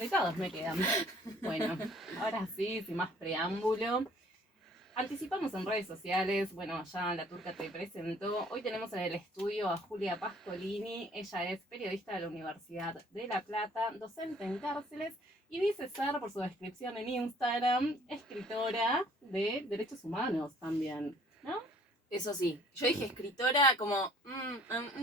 apretados me quedan. Bueno, ahora sí, sin más preámbulo. Anticipamos en redes sociales, bueno, ya la turca te presentó. Hoy tenemos en el estudio a Julia Pascolini. Ella es periodista de la Universidad de La Plata, docente en cárceles y dice ser, por su descripción en Instagram, escritora de derechos humanos también, ¿no? Eso sí, yo dije escritora como...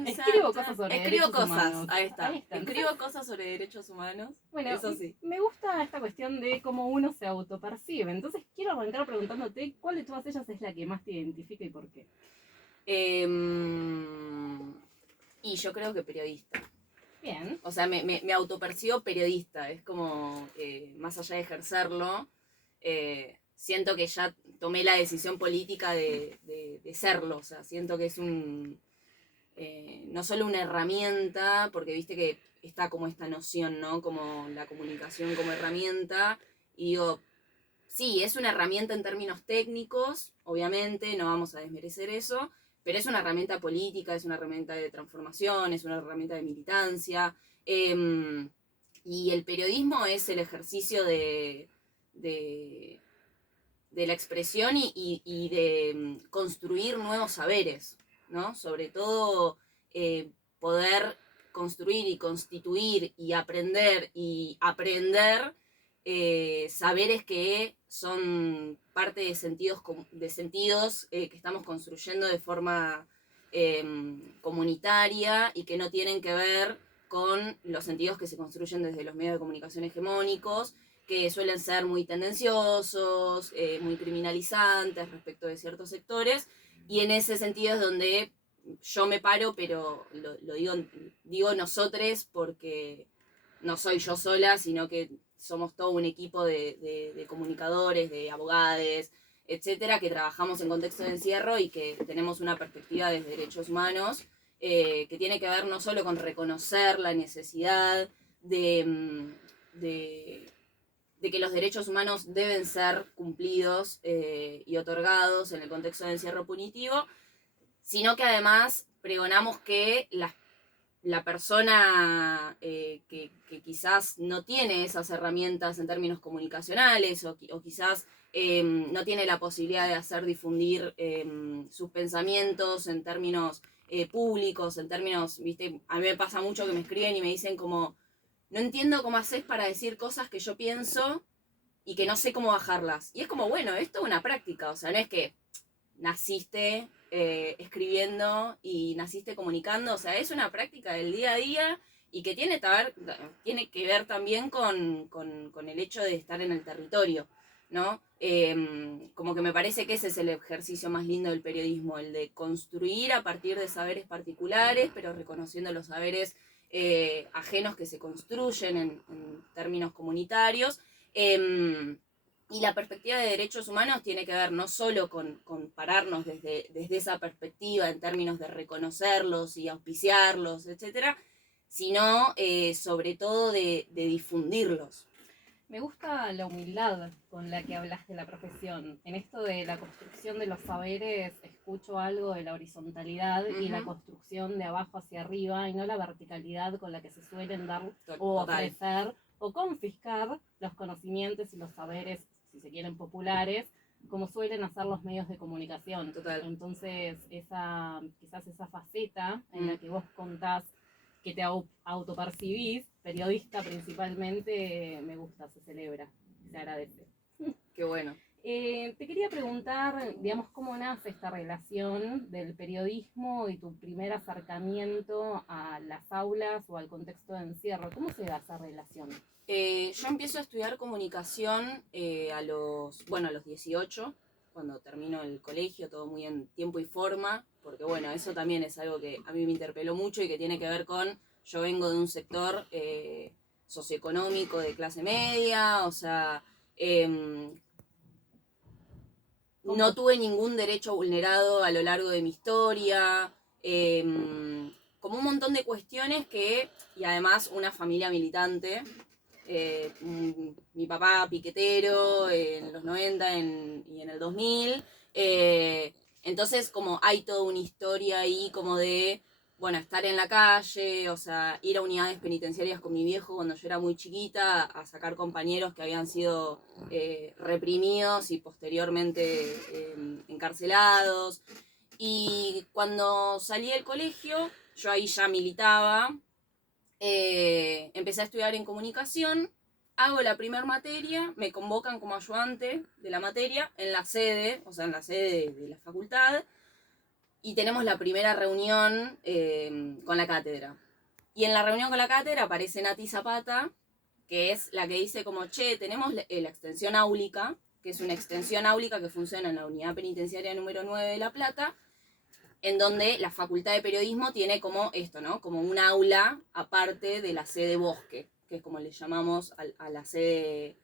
Escribo cosas sobre Escribo derechos cosas, humanos. ahí está. Entonces, Escribo cosas sobre derechos humanos, bueno, eso sí. me gusta esta cuestión de cómo uno se autopercibe. Entonces quiero arrancar preguntándote cuál de todas ellas es la que más te identifica y por qué. Y yo creo que periodista. Bien. O sea, me autopercibo periodista. Es como, más allá de ejercerlo, siento que ya tomé la decisión política de serlo. O sea, siento que es no solo una herramienta, porque viste que está como esta noción, ¿no? Como la comunicación como herramienta. Y digo, sí, es una herramienta en términos técnicos, obviamente, no vamos a desmerecer eso, pero es una herramienta política, es una herramienta de transformación, es una herramienta de militancia. Y el periodismo es el ejercicio de la expresión y de construir nuevos saberes, ¿no? Sobre todo poder construir y constituir y aprender saberes que son parte de sentidos que estamos construyendo de forma comunitaria y que no tienen que ver con los sentidos que se construyen desde los medios de comunicación hegemónicos, que suelen ser muy tendenciosos, muy criminalizantes respecto de ciertos sectores, y en ese sentido es donde yo me paro, pero lo digo nosotros porque no soy yo sola, sino que somos todo un equipo de comunicadores, de abogados, etcétera, que trabajamos en contexto de encierro y que tenemos una perspectiva de derechos humanos que tiene que ver no solo con reconocer la necesidad de que los derechos humanos deben ser cumplidos y otorgados en el contexto de encierro punitivo, sino que además pregonamos que la persona que quizás no tiene esas herramientas en términos comunicacionales o quizás no tiene la posibilidad de hacer difundir sus pensamientos en términos públicos, en términos, viste, a mí me pasa mucho que me escriben y me dicen como, no entiendo cómo haces para decir cosas que yo pienso y que no sé cómo bajarlas. Y es como, bueno, esto es una práctica, o sea, no es que naciste escribiendo y naciste comunicando, o sea, es una práctica del día a día y que tiene que ver también con el hecho de estar en el territorio, ¿no? Como que me parece que ese es el ejercicio más lindo del periodismo, el de construir a partir de saberes particulares, pero reconociendo los saberes ajenos que se construyen en términos comunitarios. Y la perspectiva de derechos humanos tiene que ver no solo con pararnos desde esa perspectiva en términos de reconocerlos y auspiciarlos, etcétera, sino sobre todo de difundirlos. Me gusta la humildad con la que hablas de la profesión. En esto de la construcción de los saberes, escucho algo de la horizontalidad y la construcción de abajo hacia arriba y no la verticalidad con la que se suelen dar o ofrecer o confiscar los conocimientos y los saberes, si se quieren, populares, como suelen hacer los medios de comunicación. Total. Entonces, quizás esa faceta en la que vos contás que te autopercibís, periodista principalmente, me gusta, se celebra, se agradece. Qué bueno. Te quería preguntar, digamos, cómo nace esta relación del periodismo y tu primer acercamiento a las aulas o al contexto de encierro. ¿Cómo se da esa relación? Yo empiezo a estudiar comunicación a los 18, cuando termino el colegio, todo muy en tiempo y forma, porque bueno, eso también es algo que a mí me interpeló mucho y que tiene que ver con, yo vengo de un sector socioeconómico de clase media, o sea, no tuve ningún derecho vulnerado a lo largo de mi historia, como un montón de cuestiones y además una familia militante. Mi papá piquetero en los 90 y en el 2000. Entonces como hay toda una historia ahí como de bueno, estar en la calle, o sea, ir a unidades penitenciarias con mi viejo cuando yo era muy chiquita, a sacar compañeros que habían sido reprimidos y posteriormente encarcelados. Y cuando salí del colegio, yo ahí ya militaba, empecé a estudiar en comunicación, hago la primera materia, me convocan como ayudante de la materia en la sede, o sea, en la sede de la facultad, y tenemos la primera reunión con la cátedra. Y en la reunión con la cátedra aparece Nati Zapata, que es la que dice como, che, tenemos la extensión áulica, que es una extensión áulica que funciona en la unidad penitenciaria número 9 de La Plata, en donde la Facultad de Periodismo tiene como esto, ¿no? Como un aula aparte de la sede Bosque, que es como le llamamos a la sede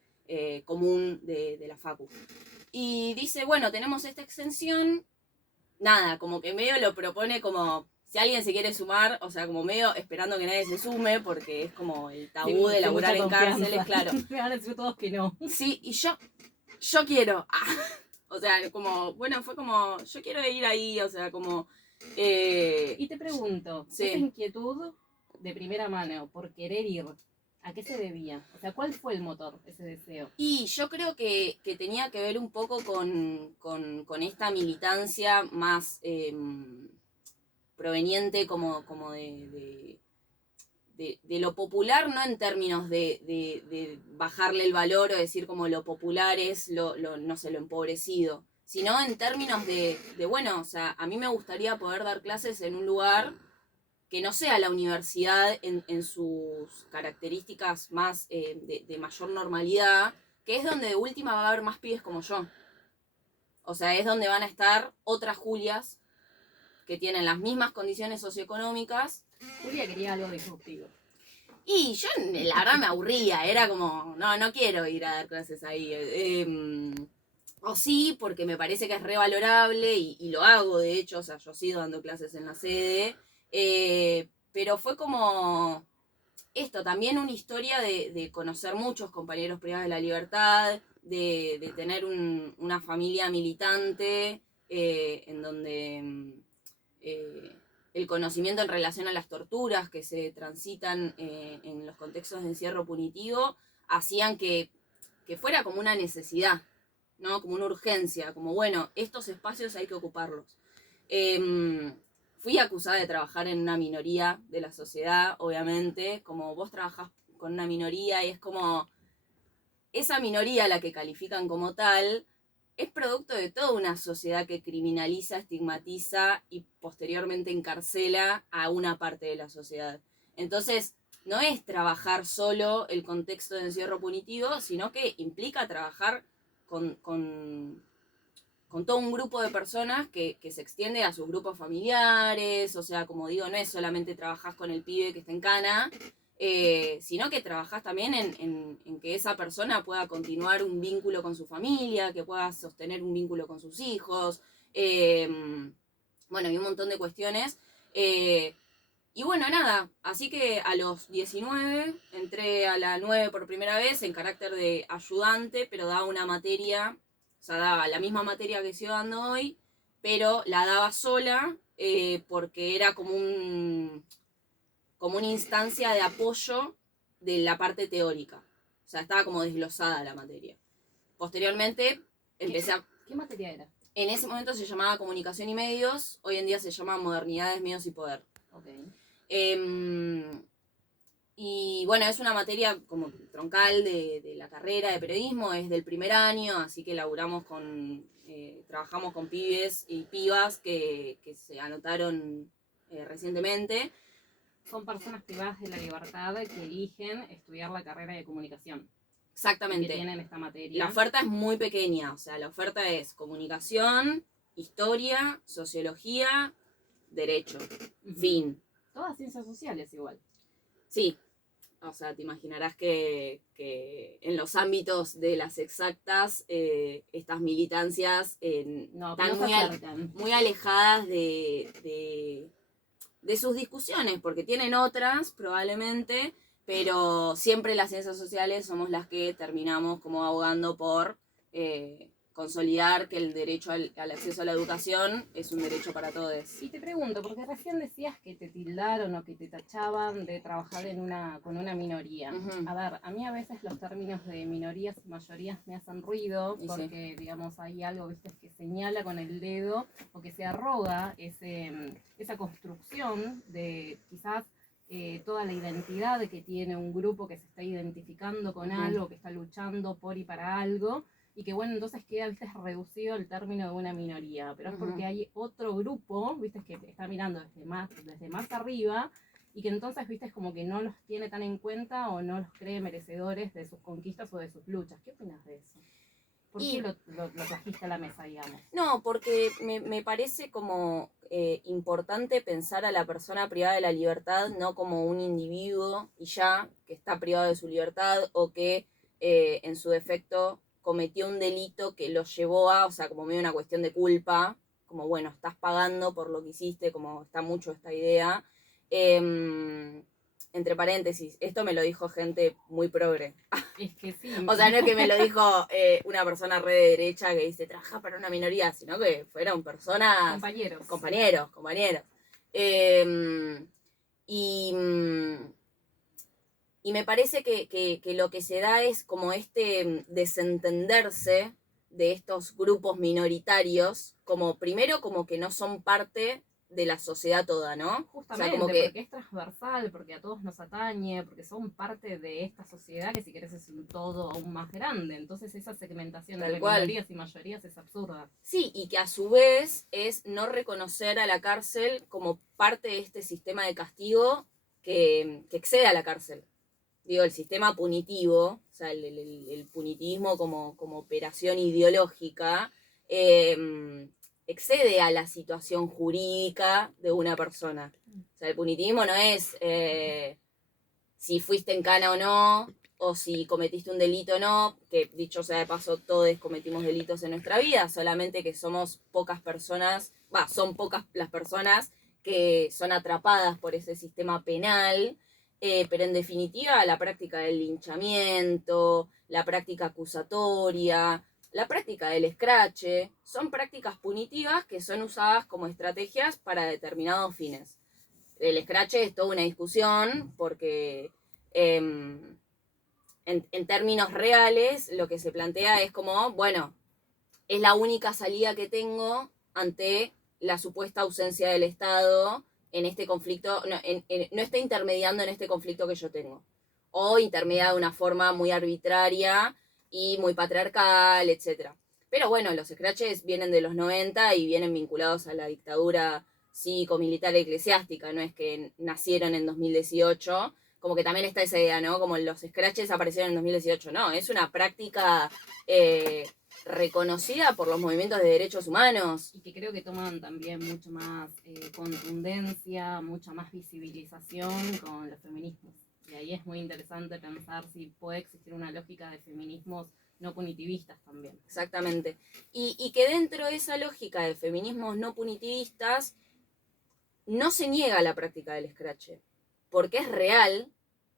común de la Facu. Y dice, bueno, tenemos esta extensión, nada, como que medio lo propone como, si alguien se quiere sumar, o sea, como medio esperando que nadie se sume, porque es como el tabú de laburar en cárceles, claro. Me van a decir todos que no. Sí, y yo quiero. O sea, como, bueno, fue como, yo quiero ir ahí, o sea, como... Y te pregunto, sí. esa inquietud de primera mano por querer ir, ¿a qué se debía? O sea, ¿cuál fue el motor, ese deseo? Y yo creo que tenía que ver un poco con esta militancia más proveniente como de lo popular, no en términos de bajarle el valor o decir como lo popular es no sé, lo empobrecido, sino en términos de bueno, o sea, a mí me gustaría poder dar clases en un lugar que no sea la universidad en sus características más de mayor normalidad, que es donde de última va a haber más pibes como yo. O sea, es donde van a estar otras Julias que tienen las mismas condiciones socioeconómicas. Julia quería algo disruptivo. Y yo, la verdad, me aburría. Era como, no quiero ir a dar clases ahí. O sí, porque me parece que es revalorable y lo hago, de hecho. O sea, yo sigo dando clases en la sede. Pero fue como esto, también una historia de conocer muchos compañeros privados de la libertad, de tener una familia militante, en donde el conocimiento en relación a las torturas que se transitan en los contextos de encierro punitivo hacían que fuera como una necesidad, ¿no? Como una urgencia, como bueno, estos espacios hay que ocuparlos. Fui acusada de trabajar en una minoría de la sociedad, obviamente, como vos trabajás con una minoría y es como esa minoría, la que califican como tal, es producto de toda una sociedad que criminaliza, estigmatiza y posteriormente encarcela a una parte de la sociedad. Entonces, no es trabajar solo el contexto de encierro punitivo, sino que implica trabajar con todo un grupo de personas que se extiende a sus grupos familiares, o sea, como digo, no es solamente trabajás con el pibe que está en cana, sino que trabajás también en que esa persona pueda continuar un vínculo con su familia, que pueda sostener un vínculo con sus hijos, bueno, y un montón de cuestiones. Y bueno, nada, así que a los 19 entré a la 9 por primera vez en carácter de ayudante, pero daba una materia, o sea, daba la misma materia que sigo dando hoy, pero la daba sola porque era como una instancia de apoyo de la parte teórica. O sea, estaba como desglosada la materia. Posteriormente empecé a... ¿Qué materia era? En ese momento se llamaba Comunicación y Medios, hoy en día se llama Modernidades, Medios y Poder. Okay. Y bueno, es una materia como troncal de la carrera de periodismo, es del primer año, así que trabajamos con pibes y pibas que se anotaron recientemente. Son personas privadas de la libertad que eligen estudiar la carrera de comunicación. Exactamente. Que tienen esta materia. La oferta es muy pequeña, o sea, la oferta es comunicación, historia, sociología, derecho, fin. Todas ciencias sociales igual. Sí, o sea, te imaginarás que en los ámbitos de las exactas, estas militancias están muy alejadas de sus discusiones, porque tienen otras probablemente, pero siempre las ciencias sociales somos las que terminamos como abogando por consolidar que el derecho al acceso a la educación es un derecho para todos. Y te pregunto, porque recién decías que te tildaron o que te tachaban de trabajar con una minoría. Ujú. A ver, a mí a veces los términos de minorías y mayorías me hacen ruido, Y porque, sí. digamos, hay algo, viste, que señala con el dedo o que se arroga esa construcción de quizás toda la identidad que tiene un grupo que se está identificando con algo, que está luchando por y para algo, y que bueno, entonces queda, viste, reducido el término de una minoría, pero es porque hay otro grupo, viste, que está mirando desde más arriba, y que entonces, viste, es como que no los tiene tan en cuenta o no los cree merecedores de sus conquistas o de sus luchas. ¿Qué opinas de eso? ¿Por qué lo trajiste a la mesa, digamos? No, porque me parece como importante pensar a la persona privada de la libertad no como un individuo y ya, que está privado de su libertad o que en su defecto cometió un delito que lo llevó a, o sea, como medio una cuestión de culpa, como bueno, estás pagando por lo que hiciste, como está mucho esta idea. Entre paréntesis, esto me lo dijo gente muy progre. Es que sí. O sea, no es que me lo dijo una persona re de derecha que dice, trabaja para una minoría, sino que fueron personas... Compañeros. Y, y me parece que lo que se da es como este desentenderse de estos grupos minoritarios, como primero como que no son parte de la sociedad toda, ¿no? Justamente, o sea, como que, porque es transversal, porque a todos nos atañe, porque son parte de esta sociedad que si querés es un todo aún más grande. Entonces esa segmentación Tal entre cual. minorías y mayorías es absurda. Sí, y que a su vez es no reconocer a la cárcel como parte de este sistema de castigo que excede a la cárcel. Digo, el sistema punitivo, o sea, el punitivismo como operación ideológica, excede a la situación jurídica de una persona. O sea, el punitivismo no es si fuiste en cana o no, o si cometiste un delito o no, que dicho sea de paso, todos cometimos delitos en nuestra vida, solamente que somos pocas personas, son pocas las personas que son atrapadas por ese sistema penal, pero en definitiva la práctica del linchamiento, la práctica acusatoria, la práctica del escrache, son prácticas punitivas que son usadas como estrategias para determinados fines. El escrache es toda una discusión porque en términos reales lo que se plantea es como, bueno, es la única salida que tengo ante la supuesta ausencia del Estado en este conflicto, no está intermediando en este conflicto que yo tengo. O intermedia de una forma muy arbitraria y muy patriarcal, etc. Pero bueno, los scratches vienen de los 90 y vienen vinculados a la dictadura cívico-militar eclesiástica, no es que nacieron en 2018, como que también está esa idea, ¿no? Como los scratches aparecieron en 2018, no, es una práctica reconocida por los movimientos de derechos humanos. Y que creo que toman también mucho más contundencia, mucha más visibilización con los feminismos. Y ahí es muy interesante pensar si puede existir una lógica de feminismos no punitivistas también. Exactamente. Y que dentro de esa lógica de feminismos no punitivistas no se niega la práctica del escrache, porque es real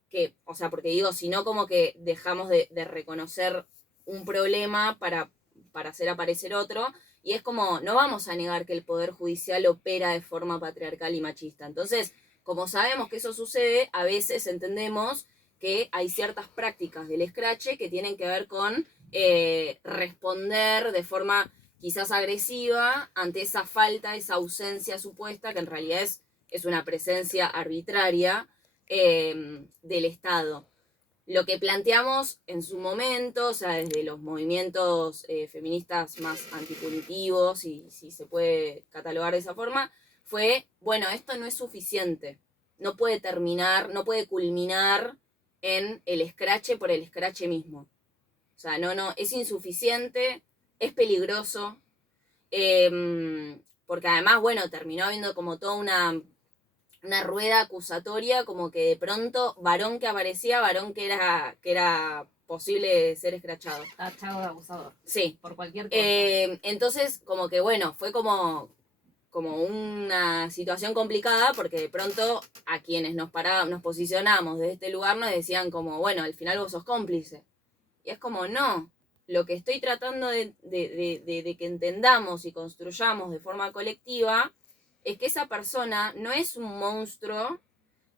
que, o sea, porque digo, si no como que dejamos de reconocer un problema para hacer aparecer otro, y es como, no vamos a negar que el Poder Judicial opera de forma patriarcal y machista. Entonces, como sabemos que eso sucede, a veces entendemos que hay ciertas prácticas del escrache que tienen que ver con responder de forma quizás agresiva ante esa falta, esa ausencia supuesta, que en realidad es una presencia arbitraria del Estado. Lo que planteamos en su momento, o sea, desde los movimientos feministas más antipunitivos, si se puede catalogar de esa forma, fue, bueno, esto no es suficiente. No puede terminar, no puede culminar en el escrache por el escrache mismo. O sea, no, es insuficiente, es peligroso, porque además, bueno, terminó habiendo como toda una rueda acusatoria, como que de pronto varón que aparecía, varón que era posible ser escrachado. Tachado de abusador. Sí. Por cualquier cosa. Entonces, como que bueno, fue como una situación complicada, porque de pronto a quienes nos posicionamos desde este lugar nos decían como, bueno, al final vos sos cómplice. Y es como, no, lo que estoy tratando de que entendamos y construyamos de forma colectiva es que esa persona no es un monstruo,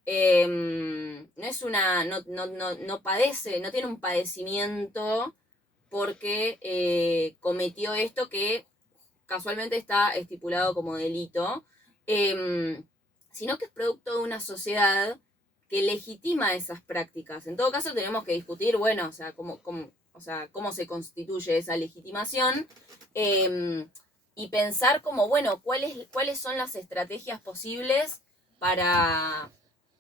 no es una, no padece, no tiene un padecimiento porque cometió esto que casualmente está estipulado como delito, sino que es producto de una sociedad que legitima esas prácticas. En todo caso tenemos que discutir, bueno, o sea, cómo se constituye esa legitimación, y pensar como, bueno, cuáles son las estrategias posibles para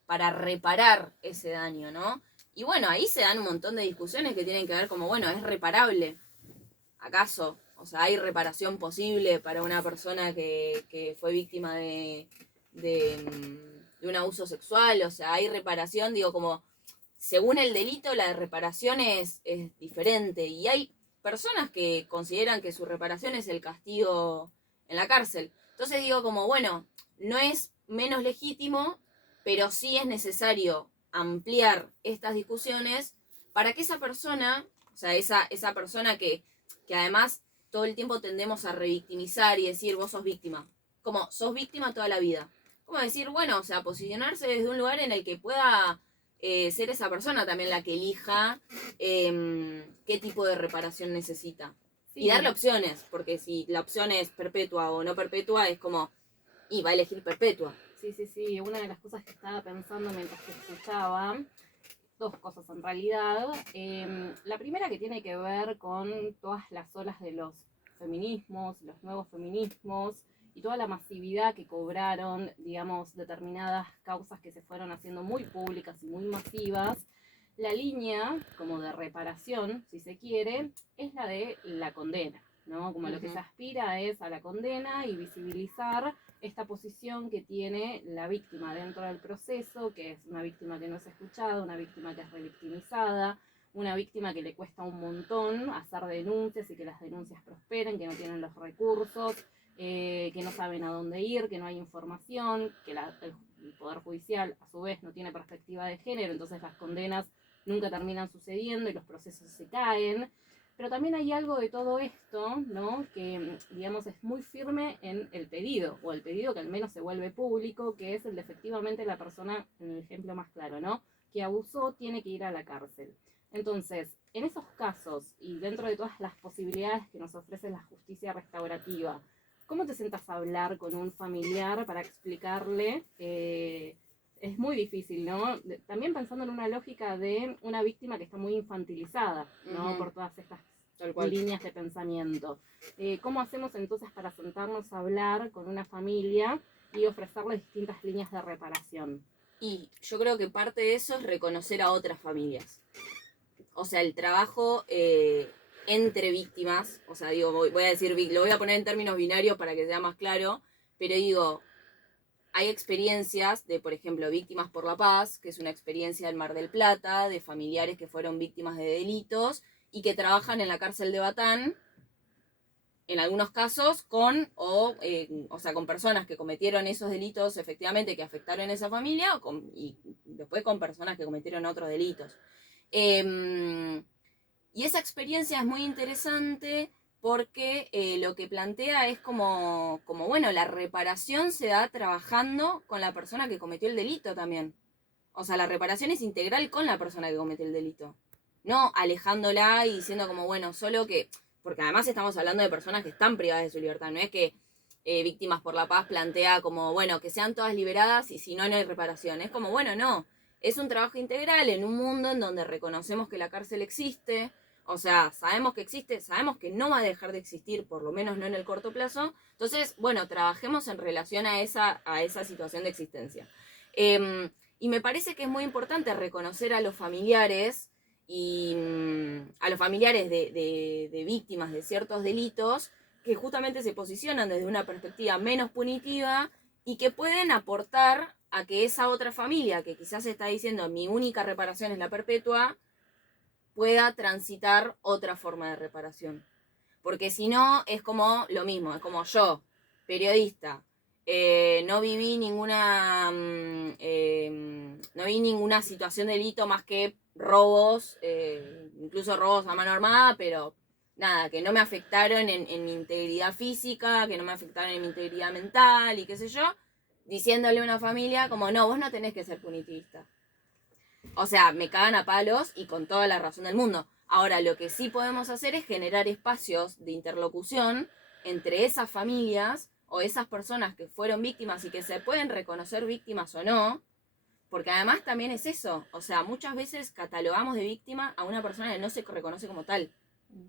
reparar ese daño, ¿no? Y bueno, ahí se dan un montón de discusiones que tienen que ver como, bueno, ¿es reparable? ¿Acaso? O sea, ¿hay reparación posible para una persona que fue víctima de un abuso sexual? O sea, ¿hay reparación? Digo, como, según el delito, la reparación es diferente. Y hay personas que consideran que su reparación es el castigo en la cárcel. Entonces digo, como, bueno, no es menos legítimo, pero sí es necesario ampliar estas discusiones para que esa persona, o sea, esa persona que además todo el tiempo tendemos a revictimizar y decir, vos sos víctima. Como, sos víctima toda la vida. Como decir, bueno, o sea, posicionarse desde un lugar en el que pueda ser esa persona también la que elija qué tipo de reparación necesita. Sí. Y darle opciones, porque si la opción es perpetua o no perpetua, es como, y va a elegir perpetua. Sí, una de las cosas que estaba pensando mientras te escuchaba, dos cosas en realidad. La primera que tiene que ver con todas las olas de los feminismos, los nuevos feminismos y toda la masividad que cobraron, digamos, determinadas causas que se fueron haciendo muy públicas y muy masivas. La línea, como de reparación, si se quiere, es la de la condena, ¿no? Como lo que se aspira es a la condena y visibilizar esta posición que tiene la víctima dentro del proceso, que es una víctima que no es escuchada, una víctima que es revictimizada, una víctima que le cuesta un montón hacer denuncias y que las denuncias prosperen, que no tienen los recursos, que no saben a dónde ir, que no hay información, que el Poder Judicial a su vez no tiene perspectiva de género, entonces las condenas nunca terminan sucediendo y los procesos se caen. Pero también hay algo de todo esto, ¿no? Que, digamos, es muy firme en el pedido, o el pedido que al menos se vuelve público, que es el de efectivamente la persona, en el ejemplo más claro, ¿no? Que abusó tiene que ir a la cárcel. Entonces, en esos casos, y dentro de todas las posibilidades que nos ofrece la justicia restaurativa, ¿cómo te sientas a hablar con un familiar para explicarle? Es muy difícil, ¿no? También pensando en una lógica de una víctima que está muy infantilizada, ¿no? Por todas estas líneas de pensamiento. ¿Cómo hacemos entonces para sentarnos a hablar con una familia y ofrecerle distintas líneas de reparación? Y yo creo que parte de eso es reconocer a otras familias. O sea, el trabajo entre víctimas, o sea, digo, voy a decir, lo voy a poner en términos binarios para que sea más claro, pero digo, hay experiencias de, por ejemplo, Víctimas por la Paz, que es una experiencia en Mar del Plata, de familiares que fueron víctimas de delitos y que trabajan en la cárcel de Batán, en algunos casos con personas que cometieron esos delitos efectivamente que afectaron a esa familia y después con personas que cometieron otros delitos. Y esa experiencia es muy interesante porque lo que plantea es como, bueno, la reparación se da trabajando con la persona que cometió el delito también. O sea, la reparación es integral con la persona que cometió el delito. No alejándola y diciendo como, bueno, solo que... Porque además estamos hablando de personas que están privadas de su libertad. No es que Víctimas por la Paz plantea como, bueno, que sean todas liberadas y si no, no hay reparación. Es como, bueno, no. Es un trabajo integral en un mundo en donde reconocemos que la cárcel existe. O sea, sabemos que existe, sabemos que no va a dejar de existir, por lo menos no en el corto plazo. Entonces, bueno, trabajemos en relación a esa situación de existencia. Y me parece que es muy importante reconocer a los familiares y a los familiares de víctimas de ciertos delitos que justamente se posicionan desde una perspectiva menos punitiva y que pueden aportar a que esa otra familia que quizás está diciendo mi única reparación es la perpetua, pueda transitar otra forma de reparación. Porque si no, es como lo mismo, es como yo, periodista, no viví ninguna situación de delito más que robos, incluso robos a mano armada, pero nada, que no me afectaron en mi integridad física, que no me afectaron en mi integridad mental y qué sé yo, diciéndole a una familia como, no, vos no tenés que ser punitivista. O sea, me cagan a palos y con toda la razón del mundo. Ahora, lo que sí podemos hacer es generar espacios de interlocución entre esas familias o esas personas que fueron víctimas y que se pueden reconocer víctimas o no, porque además también es eso. O sea, muchas veces catalogamos de víctima a una persona que no se reconoce como tal.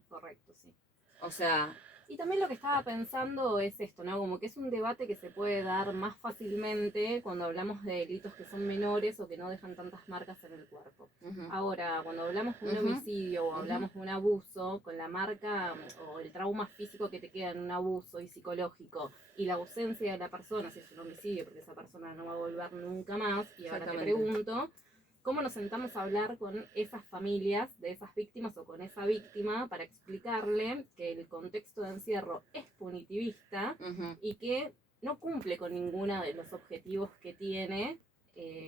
Correcto, sí. O sea, Y también lo que estaba pensando es esto, ¿no? Como que es un debate que se puede dar más fácilmente cuando hablamos de delitos que son menores o que no dejan tantas marcas en el cuerpo. Ahora, cuando hablamos de un homicidio o hablamos de un abuso, con la marca o el trauma físico que te queda en un abuso y psicológico y la ausencia de la persona, si es un homicidio, porque esa persona no va a volver nunca más, y ahora te pregunto, ¿cómo nos sentamos a hablar con esas familias de esas víctimas o con esa víctima para explicarle que el contexto de encierro es punitivista y que no cumple con ninguno de los objetivos que tiene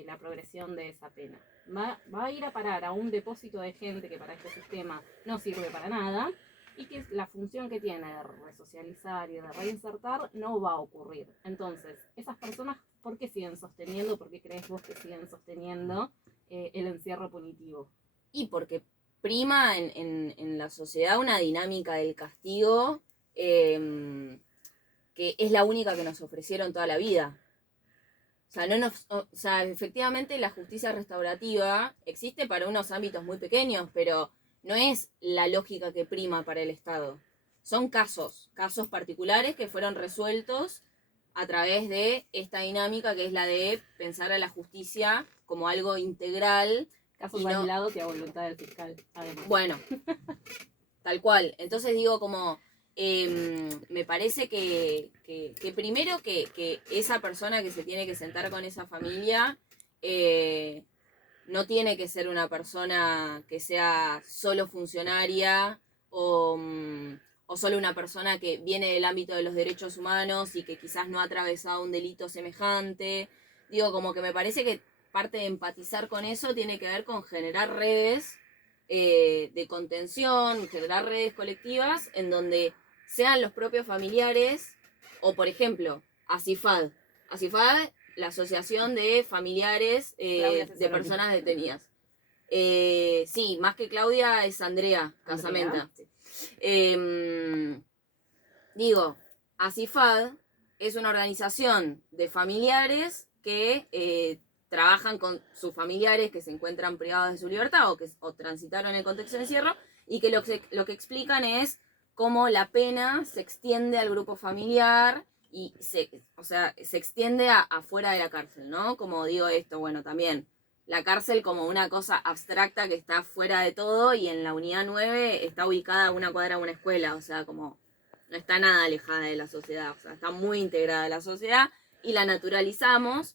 la progresión de esa pena? Va a ir a parar a un depósito de gente que para este sistema no sirve para nada y que la función que tiene de resocializar y de reinsertar no va a ocurrir. Entonces, esas personas, ¿por qué siguen sosteniendo? ¿Por qué crees vos que siguen sosteniendo el encierro punitivo? Y porque prima en la sociedad una dinámica del castigo que es la única que nos ofrecieron toda la vida. O sea, efectivamente la justicia restaurativa existe para unos ámbitos muy pequeños, pero no es la lógica que prima para el Estado. Son casos particulares que fueron resueltos a través de esta dinámica que es la de pensar a la justicia como algo integral. Casos aislados y a voluntad del fiscal, además. Bueno, tal cual. Entonces digo como, me parece que primero que esa persona que se tiene que sentar con esa familia no tiene que ser una persona que sea solo funcionaria o solo una persona que viene del ámbito de los derechos humanos y que quizás no ha atravesado un delito semejante. Digo, como que me parece que parte de empatizar con eso tiene que ver con generar redes de contención, generar redes colectivas en donde sean los propios familiares o, por ejemplo, ACIFAD, la Asociación de Familiares de Personas Detenidas. Sí, más que Claudia es Andrea Casamenta. Digo, ACIFAD es una organización de familiares que trabajan con sus familiares que se encuentran privados de su libertad o transitaron el contexto de encierro y que lo que explican es cómo la pena se extiende al grupo familiar y se extiende afuera de la cárcel, ¿no? Como digo esto, bueno, también la cárcel como una cosa abstracta que está fuera de todo y en la unidad 9 está ubicada a una cuadra de una escuela, o sea, como no está nada alejada de la sociedad, o sea, está muy integrada a la sociedad y la naturalizamos.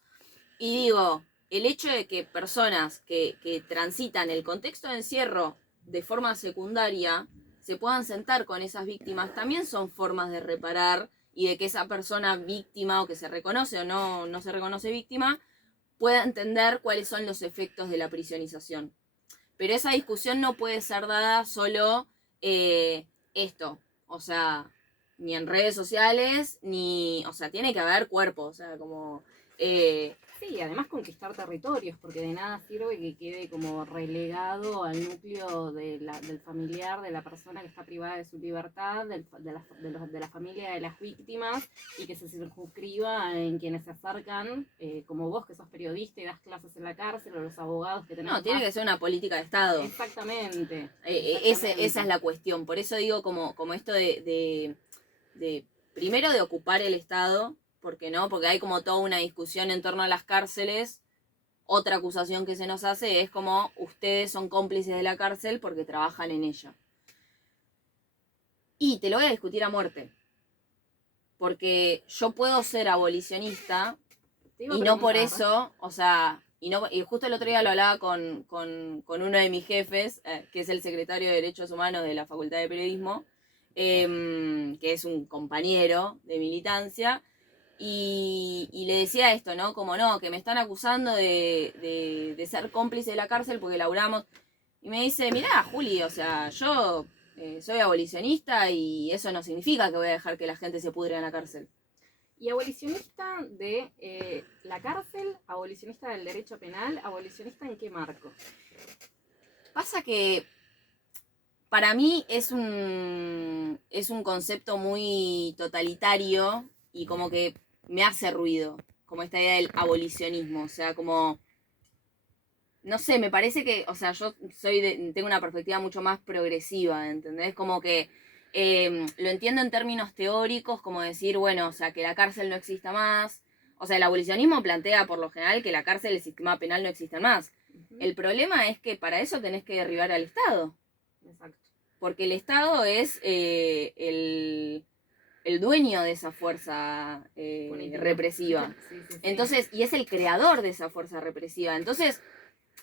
Y digo, el hecho de que personas que transitan el contexto de encierro de forma secundaria se puedan sentar con esas víctimas también son formas de reparar y de que esa persona víctima o que se reconoce o no se reconoce víctima pueda entender cuáles son los efectos de la prisionización. Pero esa discusión no puede ser dada solo esto, o sea, ni en redes sociales, ni, o sea, tiene que haber cuerpo, o sea, como... Sí, además conquistar territorios, porque de nada sirve que quede como relegado al núcleo del familiar, de la persona que está privada de su libertad, de la familia de las víctimas, y que se circunscriba en quienes se acercan, como vos que sos periodista y das clases en la cárcel, o los abogados que tenés. No, tiene que ser una política de Estado. Exactamente. Esa es la cuestión. Por eso digo como esto de primero de ocupar el Estado, porque no, porque hay como toda una discusión en torno a las cárceles. Otra acusación que se nos hace es como ustedes son cómplices de la cárcel porque trabajan en ella. Y te lo voy a discutir a muerte. Porque yo puedo ser abolicionista y no por eso, o sea, y justo el otro día lo hablaba con uno de mis jefes, que es el secretario de Derechos Humanos de la Facultad de Periodismo, que es un compañero de militancia. Y le decía esto, ¿no? Como no, que me están acusando de ser cómplice de la cárcel porque laburamos. Y me dice, mirá, Juli, o sea, yo soy abolicionista y eso no significa que voy a dejar que la gente se pudre en la cárcel. Y abolicionista de la cárcel, abolicionista del derecho penal, abolicionista ¿en qué marco? Pasa que para mí es un concepto muy totalitario y como que me hace ruido, como esta idea del abolicionismo, o sea, como, no sé, me parece que, o sea, yo tengo una perspectiva mucho más progresiva, ¿entendés? Como que lo entiendo en términos teóricos, como decir, bueno, o sea, que la cárcel no exista más. O sea, el abolicionismo plantea por lo general que la cárcel y el sistema penal no existen más. El problema es que para eso tenés que derribar al Estado. Exacto. Porque el Estado es el dueño de esa fuerza represiva. Sí. Entonces, y es el creador de esa fuerza represiva. Entonces,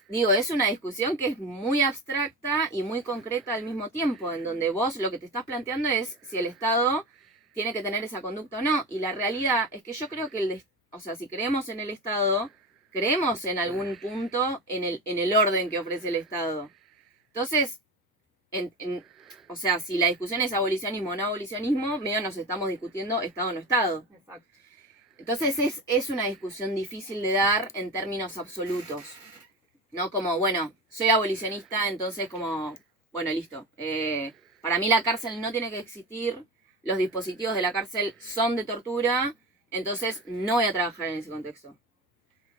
digo, es una discusión que es muy abstracta y muy concreta al mismo tiempo, en donde vos lo que te estás planteando es si el Estado tiene que tener esa conducta o no. Y la realidad es que yo creo que o sea, si creemos en el Estado, creemos en algún punto en el orden que ofrece el Estado. Entonces, o sea, si la discusión es abolicionismo o no abolicionismo, medio nos estamos discutiendo Estado o no Estado. Exacto. Entonces es una discusión difícil de dar en términos absolutos. ¿No? Como, bueno, soy abolicionista, entonces como, bueno, listo. Para mí la cárcel no tiene que existir, los dispositivos de la cárcel son de tortura, entonces no voy a trabajar en ese contexto.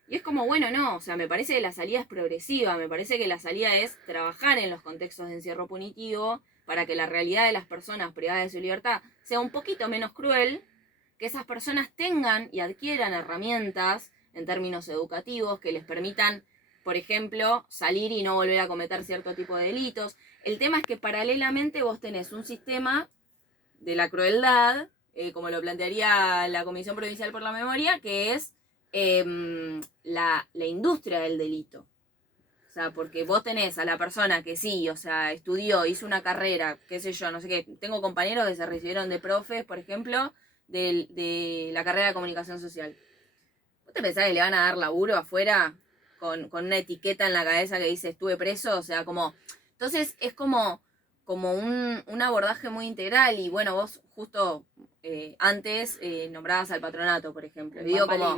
Y es como, bueno, no, o sea, me parece que la salida es progresiva, me parece que la salida es trabajar en los contextos de encierro punitivo para que la realidad de las personas privadas de su libertad sea un poquito menos cruel, que esas personas tengan y adquieran herramientas en términos educativos que les permitan, por ejemplo, salir y no volver a cometer cierto tipo de delitos. El tema es que paralelamente vos tenés un sistema de la crueldad, como lo plantearía la Comisión Provincial por la Memoria, que es la industria del delito. O sea, porque vos tenés a la persona que sí, o sea, estudió, hizo una carrera, qué sé yo, no sé qué. Tengo compañeros que se recibieron de profes, por ejemplo, de la carrera de comunicación social. ¿Vos te pensás que le van a dar laburo afuera con una etiqueta en la cabeza que dice estuve preso? O sea, como... Entonces es como un abordaje muy integral y bueno, vos justo antes nombrabas al patronato, por ejemplo. Y digo como...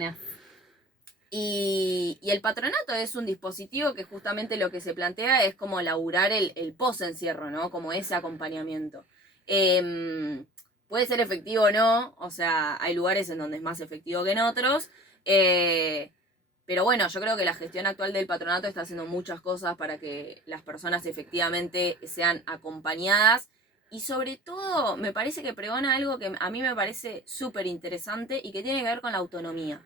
Y el patronato es un dispositivo que justamente lo que se plantea es como laburar el post-encierro, ¿no? Como ese acompañamiento. Puede ser efectivo o no, o sea, hay lugares en donde es más efectivo que en otros, pero bueno, yo creo que la gestión actual del patronato está haciendo muchas cosas para que las personas efectivamente sean acompañadas y sobre todo me parece que pregona algo que a mí me parece súper interesante y que tiene que ver con la autonomía.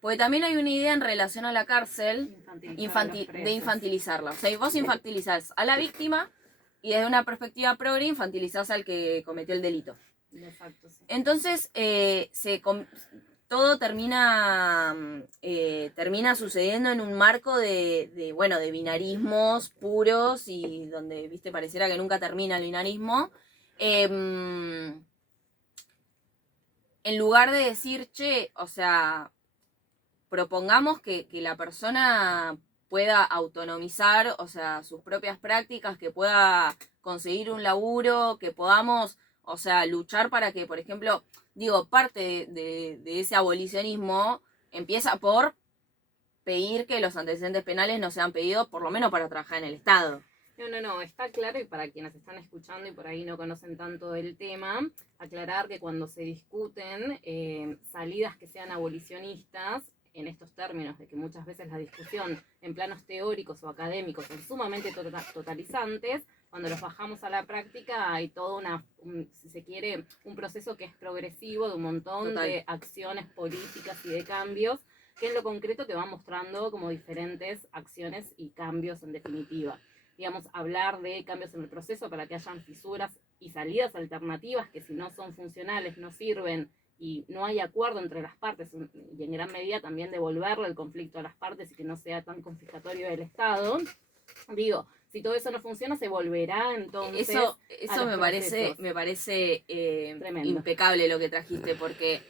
Porque también hay una idea en relación a la cárcel de infantilizarla. O sea, vos infantilizás a la víctima y desde una perspectiva progre infantilizás al que cometió el delito. Exacto, sí. Entonces, todo termina sucediendo en un marco de binarismos puros y donde, viste, pareciera que nunca termina el binarismo. En lugar de decir, che, o sea, propongamos que la persona pueda autonomizar, o sea, sus propias prácticas, que pueda conseguir un laburo, que podamos, o sea, luchar para que, por ejemplo, digo, parte de ese abolicionismo empieza por pedir que los antecedentes penales no sean pedidos, por lo menos para trabajar en el Estado. No, está claro, y para quienes están escuchando y por ahí no conocen tanto del tema, aclarar que cuando se discuten salidas que sean abolicionistas, en estos términos de que muchas veces la discusión en planos teóricos o académicos son sumamente totalizantes, cuando los bajamos a la práctica hay todo si se quiere, un proceso que es progresivo de un montón de acciones políticas y de cambios, que en lo concreto te va mostrando como diferentes acciones y cambios en definitiva. Digamos, hablar de cambios en el proceso para que hayan fisuras y salidas alternativas que si no son funcionales, no sirven y no hay acuerdo entre las partes y en gran medida también devolverle el conflicto a las partes y que no sea tan confiscatorio del Estado. Digo, si todo eso no funciona, se volverá entonces Eso me parece impecable lo que trajiste, porque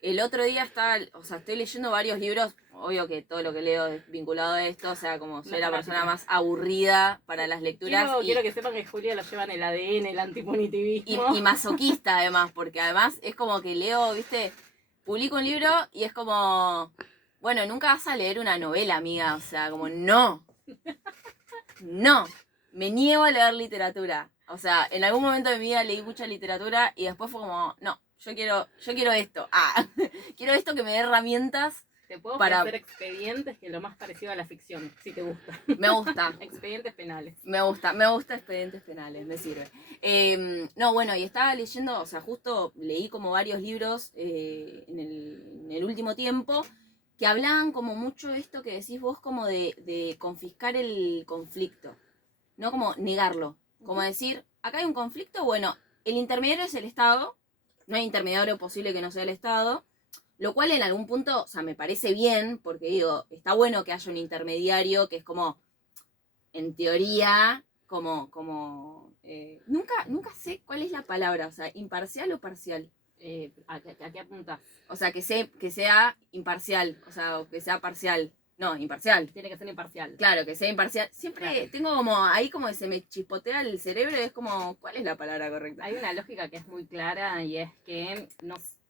el otro día estoy leyendo varios libros, obvio que todo lo que leo es vinculado a esto, o sea, como soy la persona más aburrida para las lecturas. Quiero que sepan que Julia lo lleva en el ADN, el antipunitivismo. Y masoquista además, porque además es como que leo, viste, publico un libro y es como, bueno, nunca vas a leer una novela, amiga, o sea, como no, me niego a leer literatura. O sea, en algún momento de mi vida leí mucha literatura y después fue como, no, yo quiero esto. Quiero esto que me dé herramientas. Te puedo ofrecer expedientes, que es lo más parecido a la ficción, si te gusta. Me gusta. Expedientes penales. Me gusta expedientes penales, me sirve. No, bueno, y estaba leyendo, o sea, justo leí como varios libros en el último tiempo que hablaban como mucho de esto que decís vos, como de confiscar el conflicto, no como negarlo, como decir, acá hay un conflicto, bueno, el intermediario es el Estado, no hay intermediario posible que no sea el Estado, lo cual en algún punto, o sea, me parece bien, porque digo, está bueno que haya un intermediario que es como, en teoría, nunca sé cuál es la palabra, o sea, imparcial o parcial. ¿A qué apuntas? O sea, que sea imparcial, o sea, que sea parcial. No, imparcial. Tiene que ser imparcial. Claro, que sea imparcial. Siempre tengo como, ahí como se me chispotea el cerebro y es como, ¿cuál es la palabra correcta? Hay una lógica que es muy clara y es que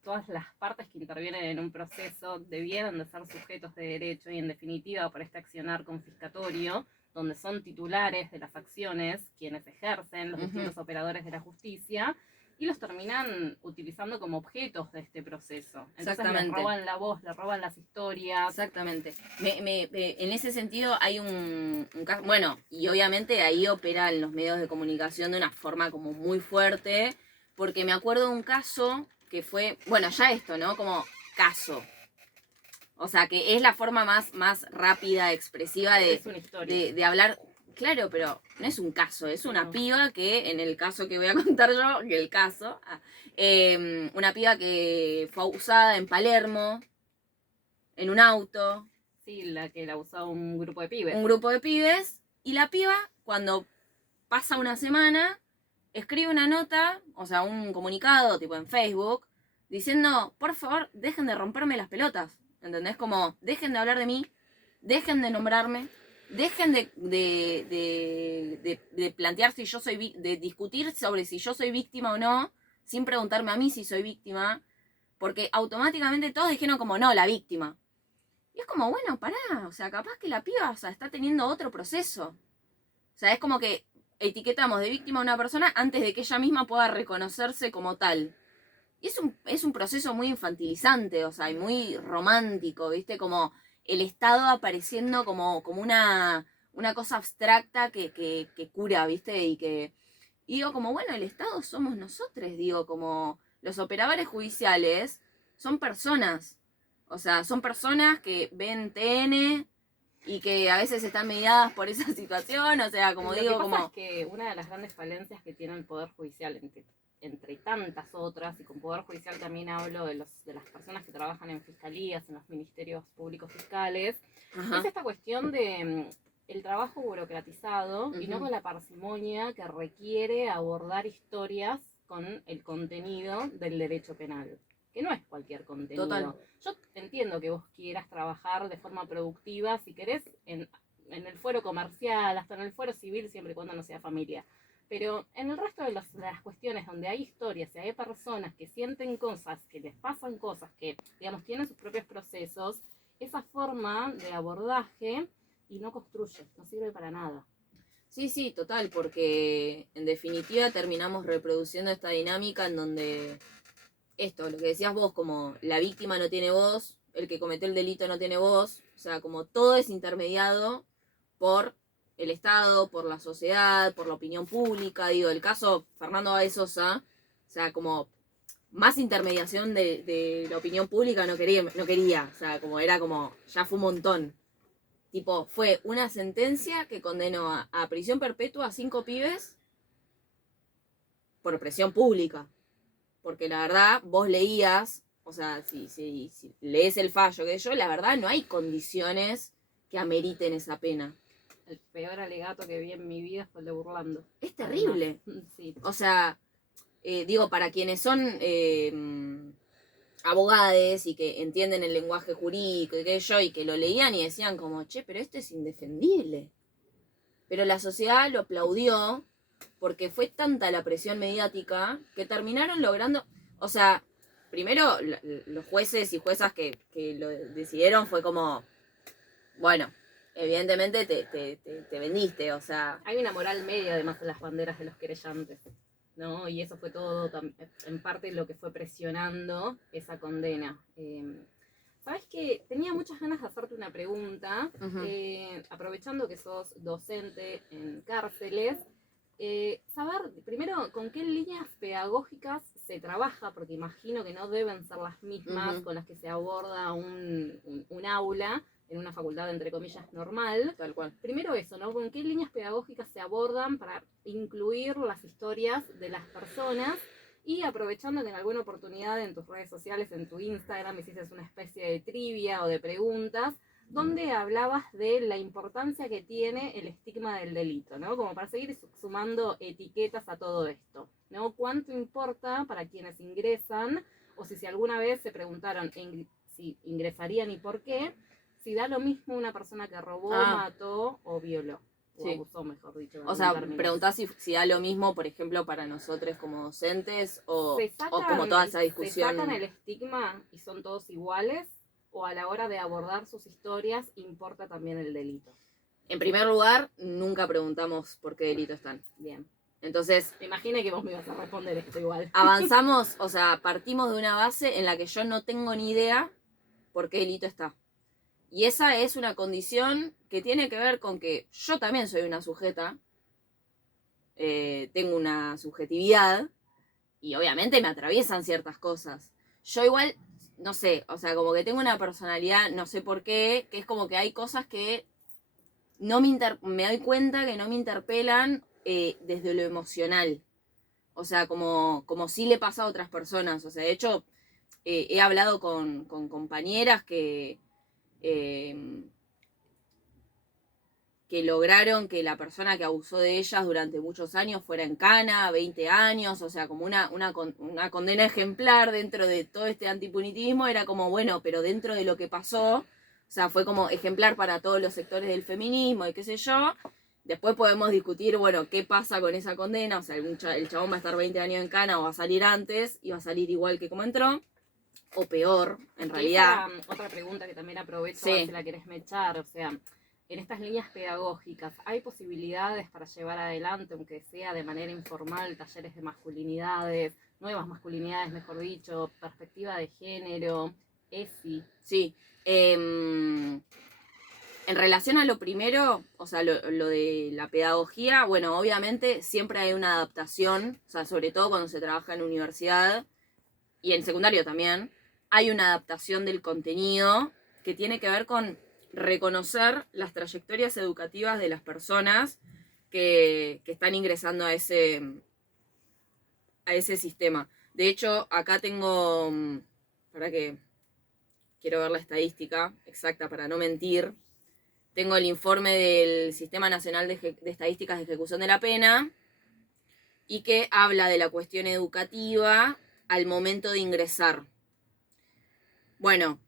todas las partes que intervienen en un proceso debieran de ser sujetos de derecho y en definitiva por este accionar confiscatorio, donde son titulares de las acciones quienes ejercen los distintos operadores de la justicia y los terminan utilizando como objetos de este proceso. Entonces les roban la voz, les roban las historias. Exactamente. En ese sentido hay un caso, bueno, y obviamente ahí operan los medios de comunicación de una forma como muy fuerte, porque me acuerdo de un caso que fue, bueno, ya esto, ¿no? Como caso. O sea, que es la forma más rápida, expresiva de hablar. Claro, pero no es un caso, es una piba que, en el caso que voy a contar yo, una piba que fue abusada en Palermo, en un auto. Sí, la que la abusaba un grupo de pibes. Un grupo de pibes, y la piba, cuando pasa una semana, escribe una nota, o sea, un comunicado, tipo en Facebook, diciendo, por favor, dejen de romperme las pelotas. ¿Entendés? Como, dejen de hablar de mí, dejen de nombrarme, dejen de plantear si yo soy, de discutir sobre si yo soy víctima o no, sin preguntarme a mí si soy víctima, porque automáticamente todos dijeron como, no, la víctima. Y es como, bueno, pará, o sea, capaz que la piba, o sea, está teniendo otro proceso. O sea, es como que etiquetamos de víctima a una persona antes de que ella misma pueda reconocerse como tal. Y es un proceso muy infantilizante, o sea, y muy romántico, ¿viste? Como el Estado apareciendo como una cosa abstracta que cura, ¿viste? Y digo, como, bueno, el Estado somos nosotros, digo, como los operadores judiciales son personas. O sea, son personas que ven TN y que a veces están mediadas por esa situación, o sea, como digo, como... Es que una de las grandes falencias que tiene el Poder Judicial entre tantas otras, y con Poder Judicial también hablo de las personas que trabajan en fiscalías, en los ministerios públicos fiscales, es esta cuestión de el trabajo burocratizado y no con la parsimonia que requiere abordar historias con el contenido del derecho penal, que no es cualquier contenido. Total. Yo entiendo que vos quieras trabajar de forma productiva, si querés, en el fuero comercial, hasta en el fuero civil, siempre y cuando no sea familia. Pero en el resto de las cuestiones donde hay historias y hay personas que sienten cosas, que les pasan cosas, que, digamos, tienen sus propios procesos, esa forma de abordaje y no construye, no sirve para nada. Sí, total, porque en definitiva terminamos reproduciendo esta dinámica en donde esto, lo que decías vos, como la víctima no tiene voz, el que cometió el delito no tiene voz, o sea, como todo es intermediado por el Estado, por la sociedad, por la opinión pública. Digo, el caso Fernando Báez Sosa, o sea, como más intermediación de la opinión pública no quería, o sea, como era como, ya fue un montón. Tipo, fue una sentencia que condenó a prisión perpetua a 5 pibes por presión pública. Porque la verdad, vos leías, o sea, si lees el fallo que yo, la verdad no hay condiciones que ameriten esa pena. El peor alegato que vi en mi vida fue el de Burlando. Es terrible. Sí. O sea, digo, para quienes son abogados y que entienden el lenguaje jurídico y que yo, y que lo leían y decían como, che, pero esto es indefendible. Pero la sociedad lo aplaudió porque fue tanta la presión mediática que terminaron logrando, o sea, primero los jueces y juezas que lo decidieron fue como, bueno, evidentemente te vendiste, o sea. Hay una moral media además en las banderas de los querellantes, ¿no? Y eso fue todo en parte lo que fue presionando esa condena. Sabes que tenía muchas ganas de hacerte una pregunta, aprovechando que sos docente en cárceles, saber primero con qué líneas pedagógicas se trabaja, porque imagino que no deben ser las mismas con las que se aborda un aula en una facultad entre comillas normal. Tal cual. Primero eso, ¿no? ¿Con qué líneas pedagógicas se abordan para incluir las historias de las personas? Y aprovechando que en alguna oportunidad en tus redes sociales, en tu Instagram, hiciste una especie de trivia o de preguntas, donde hablabas de la importancia que tiene el estigma del delito, ¿no? Como para seguir sumando etiquetas a todo esto, ¿no? ¿Cuánto importa para quienes ingresan? O si alguna vez se preguntaron si ingresarían y por qué, si da lo mismo una persona que robó, mató o violó. O abusó, mejor dicho. O sea, preguntás si da lo mismo, por ejemplo, para nosotros como docentes o como toda esa discusión. ¿Se sacan el estigma y son todos iguales? ¿O a la hora de abordar sus historias importa también el delito? En primer lugar, nunca preguntamos por qué delito están. Bien. Entonces, me imaginé que vos me ibas a responder esto igual. Avanzamos, o sea, partimos de una base en la que yo no tengo ni idea por qué delito está. Y esa es una condición que tiene que ver con que yo también soy una sujeta, tengo una subjetividad y obviamente me atraviesan ciertas cosas. Yo igual, no sé, o sea, como que tengo una personalidad, no sé por qué, que es como que hay cosas que no me doy cuenta que no me interpelan desde lo emocional. O sea, como sí le pasa a otras personas. O sea, de hecho, he hablado con compañeras que lograron que la persona que abusó de ellas durante muchos años fuera en cana, 20 años, o sea, como una condena ejemplar dentro de todo este antipunitivismo, era como, bueno, pero dentro de lo que pasó, o sea, fue como ejemplar para todos los sectores del feminismo y qué sé yo. Después podemos discutir, bueno, qué pasa con esa condena, o sea, el chabón va a estar 20 años en cana o va a salir antes y va a salir igual que como entró. O peor, en realidad. Otra pregunta que también aprovecho, si la querés mechar, o sea, en estas líneas pedagógicas, ¿hay posibilidades para llevar adelante, aunque sea de manera informal, talleres de masculinidades, nuevas masculinidades, mejor dicho, perspectiva de género, ESI? Sí. En relación a lo primero, o sea, lo de la pedagogía, bueno, obviamente siempre hay una adaptación, o sea, sobre todo cuando se trabaja en universidad y en secundario también, hay una adaptación del contenido que tiene que ver con reconocer las trayectorias educativas de las personas que están ingresando a ese sistema. De hecho, acá tengo, para que quiero ver la estadística exacta para no mentir, tengo el informe del Sistema Nacional de Estadísticas de Ejecución de la Pena y que habla de la cuestión educativa al momento de ingresar. Bueno,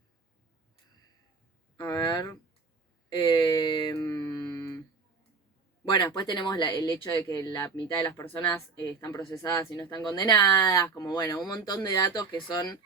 a ver. Bueno, después tenemos el hecho de que la mitad de las personas están procesadas y no están condenadas, como bueno, un montón de datos que son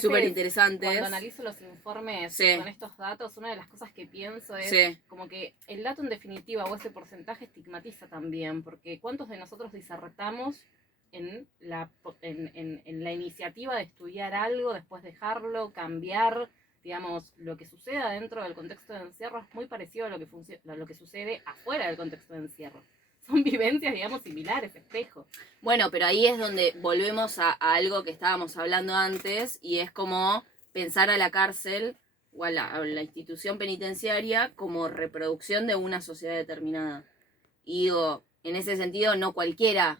súper interesantes. Cuando analizo los informes con estos datos, una de las cosas que pienso es como que el dato en definitiva o ese porcentaje estigmatiza también, porque ¿cuántos de nosotros disertamos en la iniciativa de estudiar algo, después dejarlo, cambiar? Digamos, lo que suceda dentro del contexto de encierro es muy parecido a lo que sucede afuera del contexto de encierro. Son vivencias, digamos, similares, espejo. Bueno, pero ahí es donde volvemos a algo que estábamos hablando antes, y es como pensar a la cárcel o a la institución penitenciaria como reproducción de una sociedad determinada. Y digo, en ese sentido, no cualquiera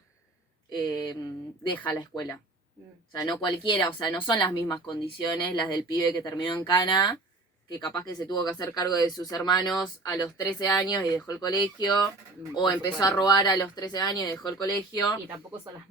deja la escuela. O sea, no cualquiera, o sea, no son las mismas condiciones las del pibe que terminó en cana que capaz que se tuvo que hacer cargo de sus hermanos a los 13 años y dejó el colegio, o empezó a robar a los 13 años y dejó el colegio. Y tampoco son los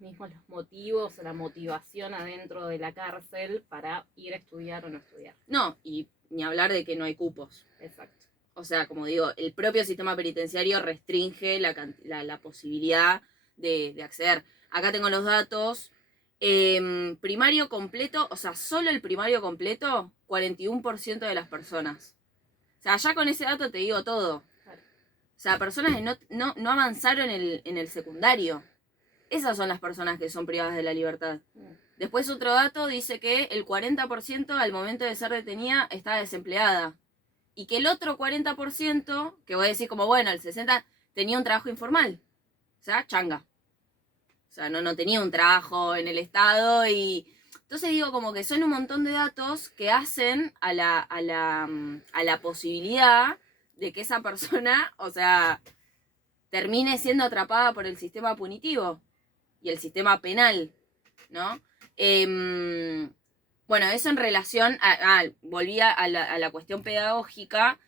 mismos los motivos o la motivación adentro de la cárcel para ir a estudiar o no estudiar. No, y ni hablar de que no hay cupos. Exacto. O sea, como digo, el propio sistema penitenciario restringe la posibilidad de acceder. Acá tengo los datos. Primario completo, o sea, solo el primario completo, 41% de las personas. O sea, ya con ese dato te digo todo. Claro. O sea, personas que no avanzaron en el secundario. Esas son las personas que son privadas de la libertad. Después otro dato dice que el 40% al momento de ser detenida estaba desempleada. Y que el otro 40%, que voy a decir como, bueno, el 60%, tenía un trabajo informal. O sea, changa. O sea, no tenía un trabajo en el Estado y... Entonces digo como que son un montón de datos que hacen a la posibilidad de que esa persona, o sea, termine siendo atrapada por el sistema punitivo y el sistema penal, ¿no? Bueno, eso en relación volvía a la cuestión pedagógica.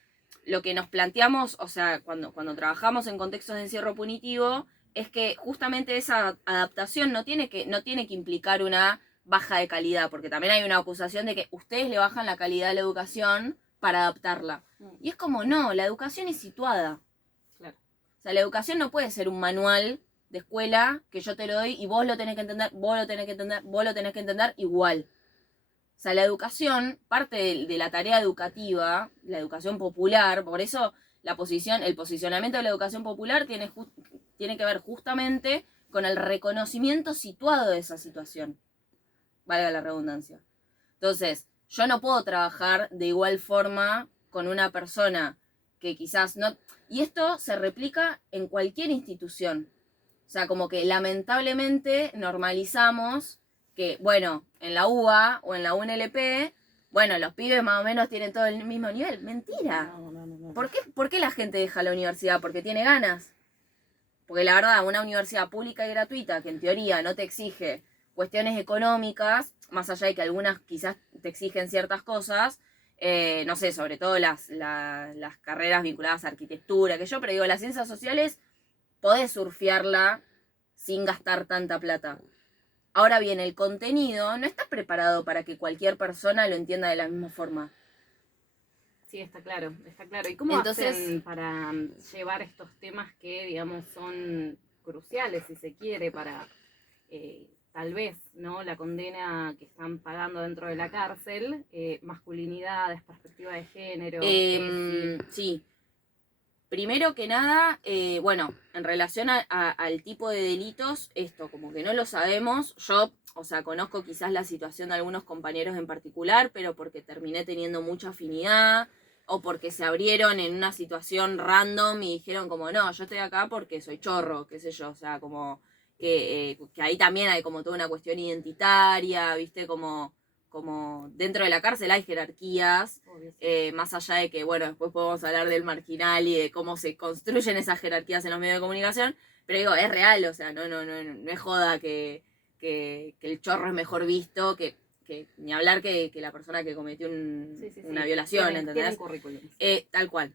Lo que nos planteamos, o sea, cuando trabajamos en contextos de encierro punitivo, es que justamente esa adaptación no tiene que implicar una baja de calidad, porque también hay una acusación de que ustedes le bajan la calidad a la educación para adaptarla. Y es como, no, la educación es situada. Claro. O sea, la educación no puede ser un manual de escuela que yo te lo doy y vos lo tenés que entender, vos lo tenés que entender, vos lo tenés que entender igual. O sea, la educación, parte de la tarea educativa, la educación popular, por eso el posicionamiento de la educación popular tiene que ver justamente con el reconocimiento situado de esa situación. Valga la redundancia. Entonces, yo no puedo trabajar de igual forma con una persona que quizás no... Y esto se replica en cualquier institución. O sea, como que lamentablemente normalizamos que, bueno, en la UBA o en la UNLP, bueno, los pibes más o menos tienen todo el mismo nivel. Mentira. No. ¿Por qué la gente deja la universidad? Porque tiene ganas. Porque la verdad, una universidad pública y gratuita que en teoría no te exige cuestiones económicas, más allá de que algunas quizás te exigen ciertas cosas, no sé, sobre todo las carreras vinculadas a arquitectura, que yo, pero digo, las ciencias sociales podés surfearla sin gastar tanta plata. Ahora bien, el contenido no está preparado para que cualquier persona lo entienda de la misma forma. Sí, está claro. ¿Y cómo hacen para llevar estos temas que, digamos, son cruciales, si se quiere, para tal vez, ¿no? La condena que están pagando dentro de la cárcel, masculinidades, perspectiva de género? Sí. Primero que nada, bueno, en relación al tipo de delitos, esto como que no lo sabemos. Yo, o sea, conozco quizás la situación de algunos compañeros en particular, pero porque terminé teniendo mucha afinidad o porque se abrieron en una situación random y dijeron como, no, yo estoy acá porque soy chorro, qué sé yo, o sea, como que ahí también hay como toda una cuestión identitaria, ¿viste? Como dentro de la cárcel hay jerarquías, más allá de que, bueno, después podemos hablar del marginal y de cómo se construyen esas jerarquías en los medios de comunicación, pero digo, es real, o sea, no es joda que el chorro es mejor visto, que ni hablar que la persona que cometió una violación, ¿entendés? Tal cual.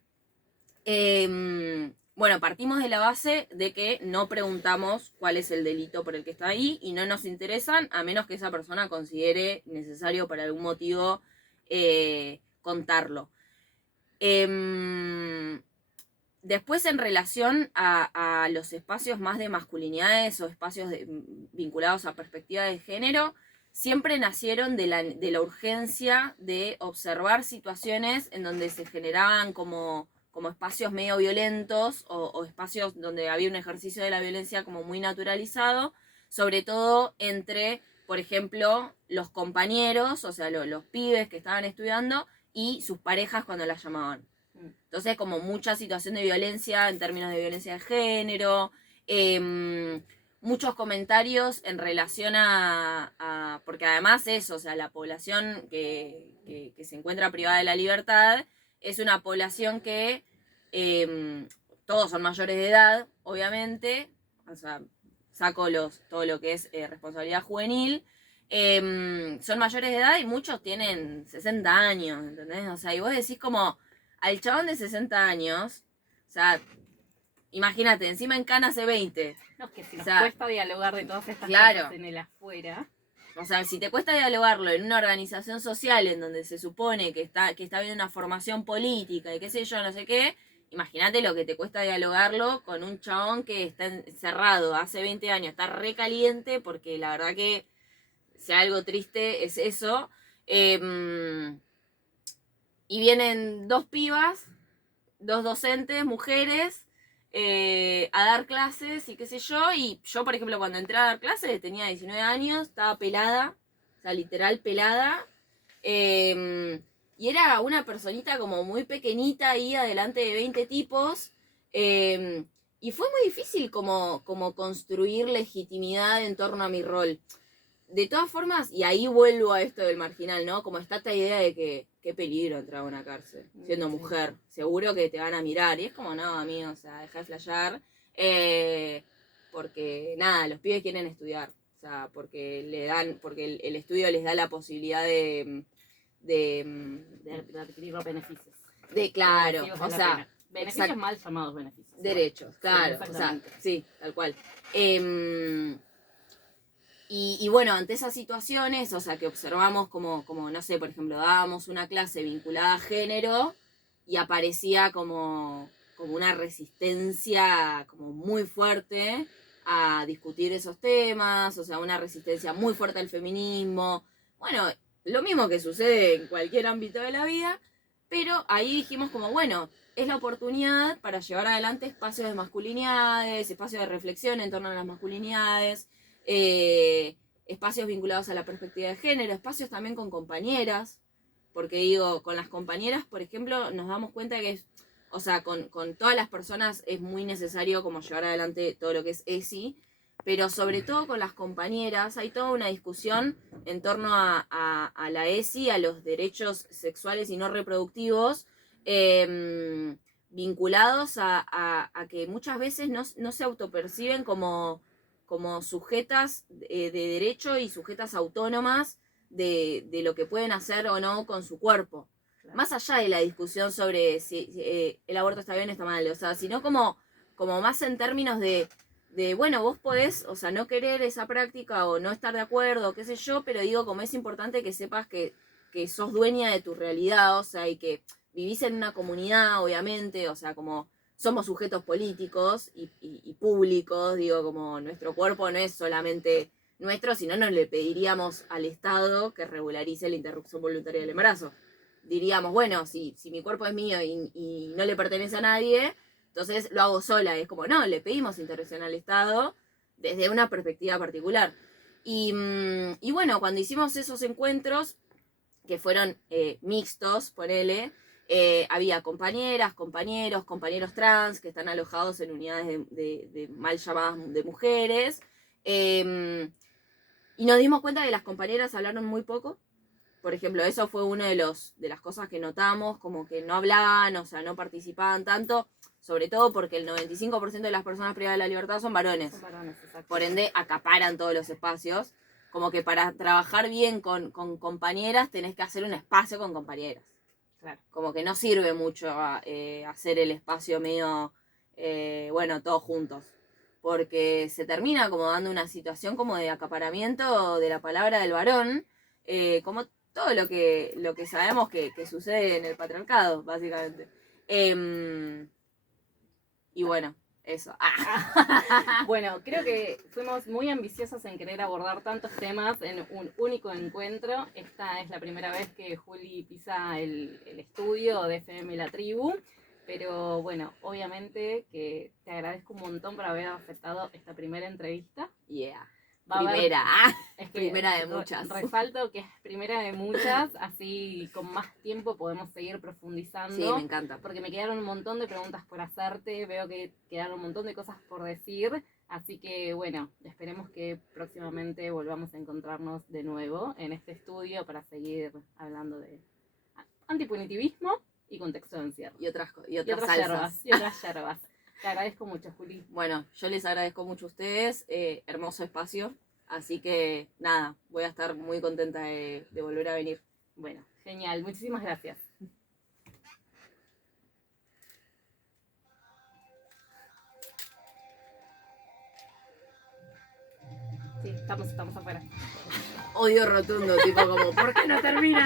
Bueno, partimos de la base de que no preguntamos cuál es el delito por el que está ahí y no nos interesan a menos que esa persona considere necesario por algún motivo contarlo. Después, en relación a los espacios más de masculinidades o espacios vinculados a perspectiva de género, siempre nacieron de la urgencia de observar situaciones en donde se generaban como espacios medio violentos o espacios donde había un ejercicio de la violencia como muy naturalizado, sobre todo entre, por ejemplo, los compañeros, o sea, los pibes que estaban estudiando y sus parejas cuando las llamaban. Entonces, como mucha situación de violencia en términos de violencia de género, muchos comentarios en relación porque además eso, o sea, la población que se encuentra privada de la libertad es una población que todos son mayores de edad, obviamente, o sea, saco todo lo que es responsabilidad juvenil, son mayores de edad y muchos tienen 60 años, ¿entendés? O sea, y vos decís como al chabón de 60 años, o sea, imagínate, encima en Cana hace 20. No, es que si O nos sea, cuesta dialogar de todas estas claro. cosas en el afuera. O sea, si te cuesta dialogarlo en una organización social en donde se supone que está habiendo una formación política y qué sé yo, no sé qué, imagínate lo que te cuesta dialogarlo con un chabón que está encerrado hace 20 años, está re caliente, porque la verdad que si algo triste es eso. Y vienen dos pibas, dos docentes, mujeres, a dar clases y qué sé yo. Y yo, por ejemplo, cuando entré a dar clases tenía 19 años, estaba pelada, o sea, literal pelada. Y era una personita como muy pequeñita ahí adelante de 20 tipos. Y fue muy difícil como construir legitimidad en torno a mi rol. De todas formas, y ahí vuelvo a esto del marginal, ¿no? Como está esta idea de que qué peligro entrar a una cárcel, siendo mujer. Seguro que te van a mirar. Y es como, no, amigo, o sea, deja de flashear. Porque, nada, los pibes quieren estudiar. O sea, porque el estudio les da la posibilidad de adquirir los beneficios. Claro, Beneficios o sea, beneficios mal llamados beneficios. Derechos, claro, sí, o sea, sí, tal cual. Y bueno, ante esas situaciones, o sea, que observamos como, no sé, por ejemplo, dábamos una clase vinculada a género y aparecía como una resistencia como muy fuerte a discutir esos temas, o sea, una resistencia muy fuerte al feminismo. Bueno, lo mismo que sucede en cualquier ámbito de la vida, pero ahí dijimos como, bueno, es la oportunidad para llevar adelante espacios de masculinidades, espacios de reflexión en torno a las masculinidades, espacios vinculados a la perspectiva de género, espacios también con compañeras, porque digo, con las compañeras, por ejemplo, nos damos cuenta que o sea, con todas las personas es muy necesario como llevar adelante todo lo que es ESI, pero sobre todo con las compañeras hay toda una discusión en torno a la ESI, a los derechos sexuales y no reproductivos, vinculados a que muchas veces no se autoperciben como sujetas de derecho y sujetas autónomas de lo que pueden hacer o no con su cuerpo. Claro. Más allá de la discusión sobre si el aborto está bien o está mal, o sea, sino como más en términos de, bueno, vos podés, o sea, no querer esa práctica o no estar de acuerdo, qué sé yo, pero digo, como es importante que sepas que sos dueña de tu realidad, o sea, y que vivís en una comunidad, obviamente, o sea, como somos sujetos políticos y públicos, digo, como nuestro cuerpo no es solamente nuestro, sino no le pediríamos al Estado que regularice la interrupción voluntaria del embarazo. Diríamos, bueno, si mi cuerpo es mío y no le pertenece a nadie, entonces lo hago sola. Es como, no, le pedimos intervención al Estado desde una perspectiva particular. Y bueno, cuando hicimos esos encuentros, que fueron mixtos, ponele, había compañeras, compañeros trans que están alojados en unidades de mal llamadas de mujeres. Y nos dimos cuenta que las compañeras hablaron muy poco. Por ejemplo, eso fue una de las cosas que notamos, como que no hablaban, o sea, no participaban tanto, sobre todo porque el 95% de las personas privadas de la libertad son varones. Son varones, exacto. Por ende, acaparan todos los espacios. Como que para trabajar bien con compañeras tenés que hacer un espacio con compañeras. Claro. Como que no sirve mucho hacer el espacio medio, bueno, todos juntos. Porque se termina como dando una situación como de acaparamiento de la palabra del varón, como todo lo que sabemos que sucede en el patriarcado, básicamente. Y bueno, eso. Bueno, creo que fuimos muy ambiciosas en querer abordar tantos temas en un único encuentro. Esta es la primera vez que Juli pisa el estudio de FM La Tribu. Pero bueno, obviamente que te agradezco un montón por haber aceptado esta primera entrevista. Yeah. Primera de muchas. Resalto que es primera de muchas, así con más tiempo podemos seguir profundizando. Sí, me encanta. Porque me quedaron un montón de preguntas por hacerte, veo que quedaron un montón de cosas por decir, así que bueno, esperemos que próximamente volvamos a encontrarnos de nuevo en este estudio para seguir hablando de antipunitivismo y contexto de encierro. Y otras salsas. Y otras yerbas. Te agradezco mucho, Juli. Bueno, yo les agradezco mucho a ustedes. Hermoso espacio. Así que nada, voy a estar muy contenta de volver a venir. Bueno, genial, muchísimas gracias. Sí, estamos afuera. Odio rotundo, tipo como, ¿por qué no terminan?